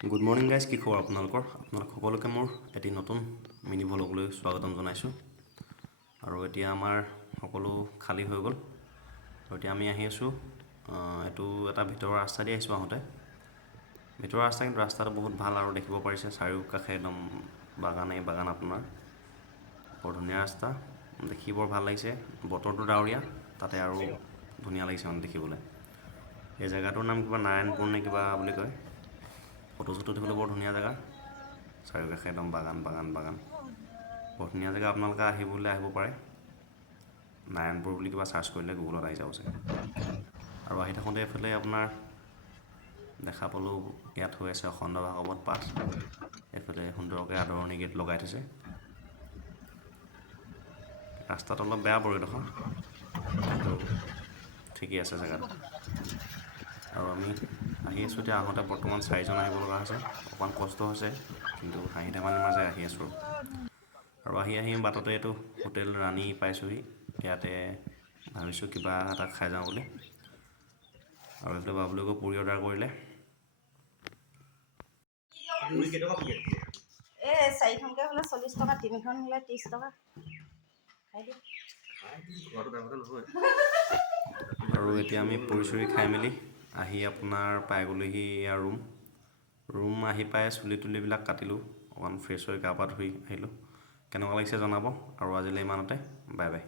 Good morning guys, কি খবৰ আপোনালোক সকলোকে মোৰ এটি নতুন মিনি ভ্লগলৈ স্বাগতম জনাইছোঁ। আৰু এতিয়া আমাৰ সকলো খালী হৈ গ'ল আৰু এতিয়া আমি আহি আছোঁ এইটো এটা ভিতৰৰ ৰাস্তা দি আহিছোঁ। আহোঁতে ভিতৰৰ ৰাস্তা, কিন্তু ৰাস্তাটো বহুত ভাল আৰু দেখিব পাৰিছে চাৰিওকাষে একদম বাগান আপোনাৰ বৰ ধুনীয়া ৰাস্তা, দেখি বৰ ভাল লাগিছে। বতৰটো ডাৱৰীয়া, তাতে আৰু ধুনীয়া লাগিছে মানে দেখিবলৈ। এই জেগাটোৰ নাম কিবা নাৰায়ণপুৰ নে কিবা বুলি কয়। ফটো উঠিবলৈ বৰ ধুনীয়া জেগা, চাৰিওকাষে একদম বাগান বৰ ধুনীয়া জেগা। আপোনালোকে আহিব পাৰে, নাৰায়ণপুৰ বুলি কিবা চাৰ্চ কৰিলে গুগলত আহি যাব চাগে। আৰু আহি থাকোঁতে এইফালে আপোনাৰ দেখা পালোঁ ইয়াত হৈ আছে অখণ্ড ভাগৱত পাঠ। এইফালে সুন্দৰকৈ আদৰণি গেট লগাই থৈছে। ৰাস্তাটো অলপ বেয়া পৰিদৰ্শন, কিন্তু ঠিকেই আছে জেগাটো। আৰু আমি আহি আছোঁ এতিয়া। আহোঁতে বৰ্তমান 4জন আহিব লগা হৈছে, অকণমান কষ্ট হৈছে, কিন্তু হাঁহি ধেমালিৰ মাজে আহি আছোঁ। আৰু আহি বাটতে এইটো হোটেল ৰাণী পাইছোঁহি। ইয়াতে ভাবিছোঁ কিবা এটা খাই যাওঁ বুলি। আৰু এইফালে বাবুলৈ গৈ পুৰি অৰ্ডাৰ কৰিলে। চাৰিখনকৈ হ'লে 40 টকা, 3খন হ'লে 30 টকা। আৰু এতিয়া আমি পুৰি চুৰি খাই মেলি আহি আপোনাৰ পাই গ'লোহি ইয়াৰ ৰুম আহি পাই চুলিবিলাক কাটিলোঁ, অকণমান ফ্ৰেছ হৈ গা পা ধুই আহিলোঁ। কেনেকুৱা লাগিছে জনাব, আৰু আজিলৈ ইমানতে, বাই বাই।